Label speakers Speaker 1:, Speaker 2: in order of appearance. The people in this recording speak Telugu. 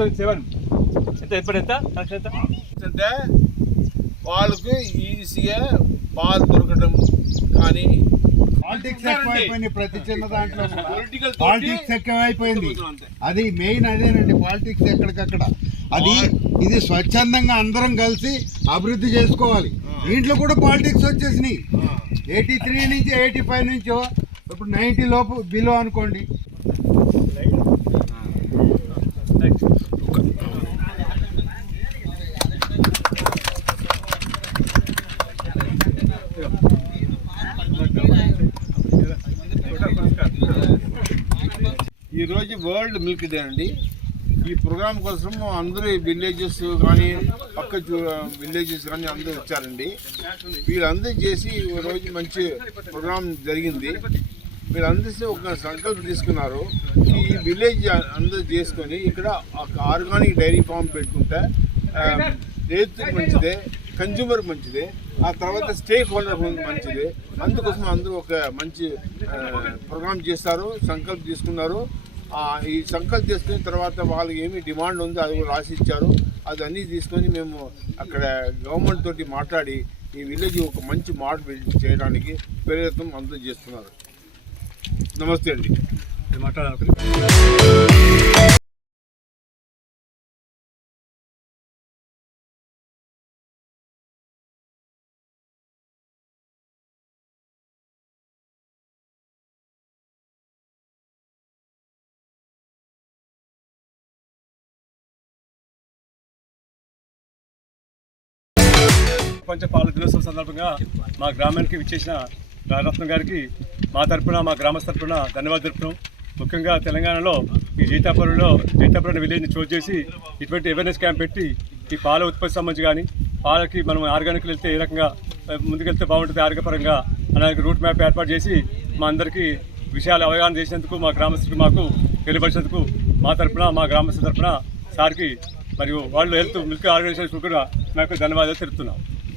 Speaker 1: 2007 ఎంత ఇప్పుడు ఎంత?
Speaker 2: అంటే వాళ్ళకి ఈజీగా పాలు దొరకడం కానీ
Speaker 3: పాలిటిక్స్ ఎక్కువైపోయింది ప్రతి చిన్న దాంట్లో
Speaker 2: పొలిటికల్
Speaker 3: పాలిటిక్స్ ఎక్కువైపోయింది. అది మెయిన్ అదేనండి పాలిటిక్స్ ఎక్కడికక్కడ. అది ఇది స్వచ్ఛందంగా అందరం కలిసి అభివృద్ధి చేసుకోవాలి. దీంట్లో కూడా పాలిటిక్స్ వచ్చేసినాయి. ఎయిటీ త్రీ నుంచి ఎయిటీ ఫైవ్ నుంచి ఇప్పుడు నైంటీ లోపు బిలో అనుకోండి.
Speaker 2: ఈ రోజు వరల్డ్ మిల్క్ డే అండి. ఈ ప్రోగ్రాం కోసం అందరూ విలేజెస్ కానీ పక్క విలేజెస్ కానీ అందరూ వచ్చారండి. వీళ్ళందరూ చేసి ఈ రోజు మంచి ప్రోగ్రాం జరిగింది. వీళ్ళందరూ ఒక సంకల్పం తీసుకున్నారు. ఈ విలేజ్ అందరూ చేసుకొని ఇక్కడ ఒక ఆర్గానిక్ డైరీ ఫామ్ పెట్టుకుంటే ఆ, మంచిదే కన్జ్యూమర్ మంచిదే ఆ తర్వాత స్టేక్ హోల్డర్ మంచిది. అందుకోసం అందరూ ఒక మంచి ప్రోగ్రామ్ చేస్తారు సంకల్పం తీసుకున్నారు. ఈ సంకల్ చేసుకున్న తర్వాత వాళ్ళకి ఏమి డిమాండ్ ఉందో అది కూడా రాసిచ్చారు. అది అన్నీ తీసుకొని మేము అక్కడ గవర్నమెంట్ తోటి మాట్లాడి ఈ విలేజ్ ఒక మంచి మోడల్ చేయడానికి ప్రయత్నం అందరూ చేస్తున్నారు. నమస్తే అండి.
Speaker 1: మాట్లాడాలి. ప్రపంచ పాల దినోత్సవం సందర్భంగా మా గ్రామానికి విచ్చేసిన రాజరత్నం గారికి మా తరపున మా గ్రామ తరపున ధన్యవాదాలు తెలుపుతున్నాం ముఖ్యంగా తెలంగాణలో ఈ జీతాపురంలో జీతాపురం విలేజ్ని చోటు చేసి ఇటువంటి అవేర్నెస్ క్యాంప్ పెట్టి ఈ పాల ఉత్పత్తి సంబంధించి కానీ పాలకి మనం ఆర్గానిక్ వెళ్తే ఏ రకంగా ముందుకెళ్తే బాగుంటుంది ఆరోగ్యపరంగా అలాగే రూట్ మ్యాప్ ఏర్పాటు చేసి మా అందరికీ విషయాలు అవగాహన చేసినందుకు మా గ్రామస్తులకు మాకు తెలియపరిచినందుకు మా తరపున మా గ్రామస్తుల తరపున సార్కి మరియు వాళ్ళు హెల్త్ మిల్క్ ఆర్గనైజేషన్ కూడా నాకు ధన్యవాదాలు తెలుపుతున్నాం.